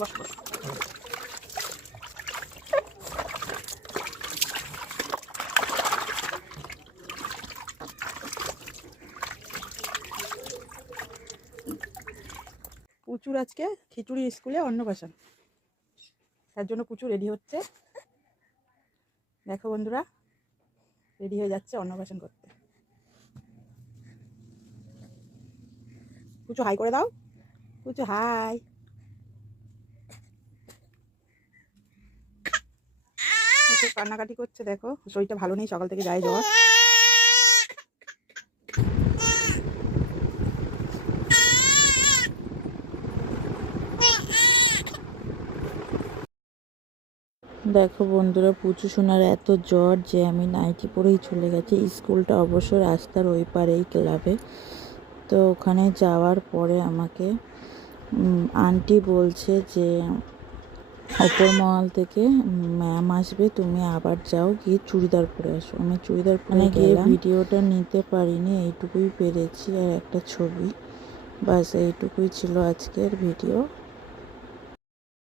বস কুচুর আজকে খিচুড়ি স্কুলে অন্নপ্রাশন। তার জন্য কুচু রেডি হচ্ছে। দেখো বন্ধুরা রেডি হয়ে যাচ্ছে অন্নপ্রাশন করতে। কুচু হাই করে দাও। কুচু হাই খুব কান্নাকাটি করছে, দেখো। শরীরটা ভালো নেই, সকাল থেকে যায় জ্বর। দেখো বন্ধুরা, পুচু সোনার এত জ্বর যে আমি নাইটি পরেই চলে গেছি। স্কুলটা অবশ্য রাস্তার ওই পারেই ক্লাবে তো ওখানে যাওয়ার পরে আমাকে আন্টি বলছে যে অপর মহল থেকে ম্যাম আসবে তুমি আবার যাও গিয়ে চুড়িদার পরে আসো। আমি চুড়িদার পরে গিয়ে ভিডিওটা নিতে পারিনি এইটুকুই পেরেছি আর একটা ছবি। বাস এইটুকুই ছিল আজকের ভিডিও।